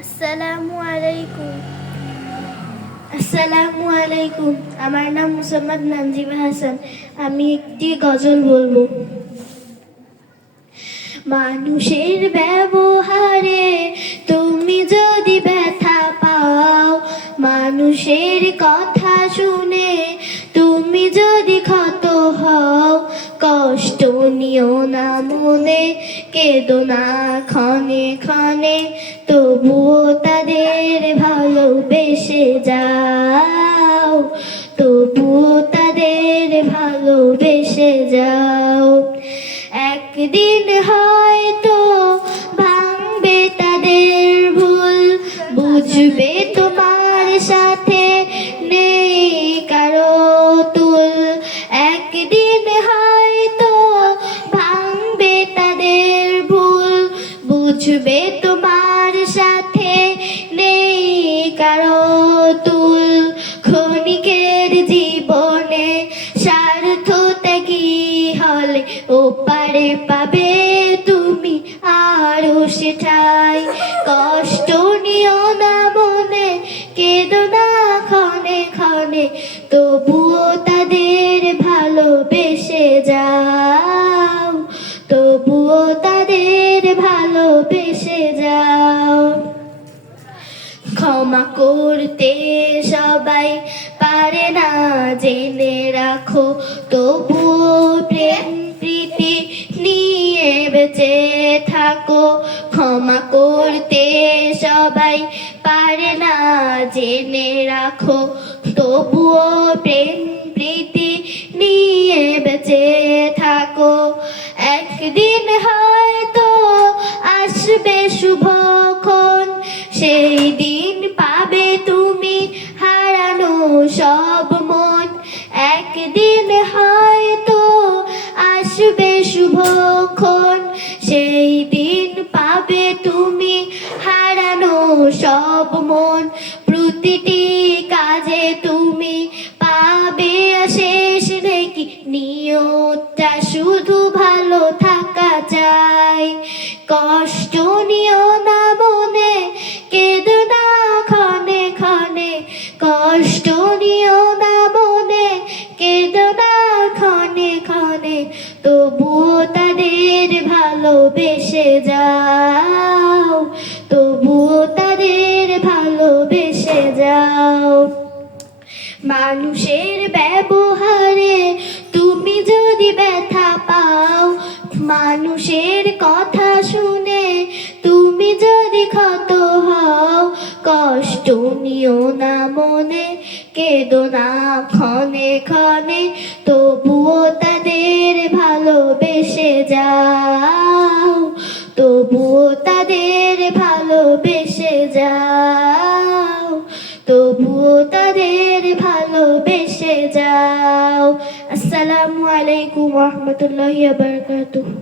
আসসালামু আলাইকুম। আসসালামু আলাইকুম। আমার নাম মুসাম্মদ নানজিবা হাসান। আমি একটি গজল বলবো। মানুষের ব্যবহারে তুমি যদি ব্যথা পাও, মানুষের কথা শুনে তুমি যদি ক্ষত হও, কষ্ট নিও না মনে, কেঁদো না ক্ষণে ক্ষণে, তবুও তাদের ভালোবেসে যাও, তবুও তাদের ভালোবেসে যাও। একদিন হয়তো ভাঙবে তাদের ভুল, বুঝবে তোমার সাথে নেই কারো তুল। একদিন হয়তো ভাঙবে তাদের ভুল, বুঝবে তোমার সাথে নেই কারো তুল। ক্ষণিকের জীবনে স্বার্থত্যাগী হলে ওপারে পাবে তুমি আরো সেটাই। কষ্ট নিও না মনে, কেঁদো না ক্ষণে ক্ষণে, তবুও তাদের ভালোবেসে যাও, তবুও তাদের ভালোবেসে যাও। ক্ষমা করতে সবাই পারে না জেনে রাখো, তবুও প্রেম প্রীতি নিয়ে বেঁচে থাকো। ক্ষমা করতে সবাই পারে না জেনে রাখো, তবুও প্রেম প্রীতি নিয়ে বেঁচে থাকো। একদিন হয়তো আসবে শুভক্ষণ, সেই দিন পাবে তুমি হারানো সব মন। একদিন হয়তো আসবে শুভক্ষণ, সেই দিন পাবে তুমি হারানো সব মন। প্রতিটি কাজে তুমি পাবে শেষ নেকি, নিয়তটা শুধু ভালো থাকা চাই। কষ্ট নিও না মনে, কেঁদো না ক্ষণে ক্ষণে, কষ্ট নিও না মনে, কেঁদো না ক্ষণে ক্ষণে, তবুও তাদের ভালোবেসে যাও, তবুও তাদের ভালোবেসে যাও। মানুষের ব্যবহারে তুমি যদি ব্যথা পাও, মানুষের কথা শুনে তুমি যদি ক্ষত হও, কষ্ট নিও না মনে, কেঁদো না ক্ষণে ক্ষণে, তবুও তাদের ভালোবেসে যাও, তবুও তাদের ভালোবেসে যাও, তবুও তাদের ভালোবেসে যাও। আসসালামু আলাইকুম ওয়া রাহমাতুল্লাহি ওয়া বারাকাতুহু।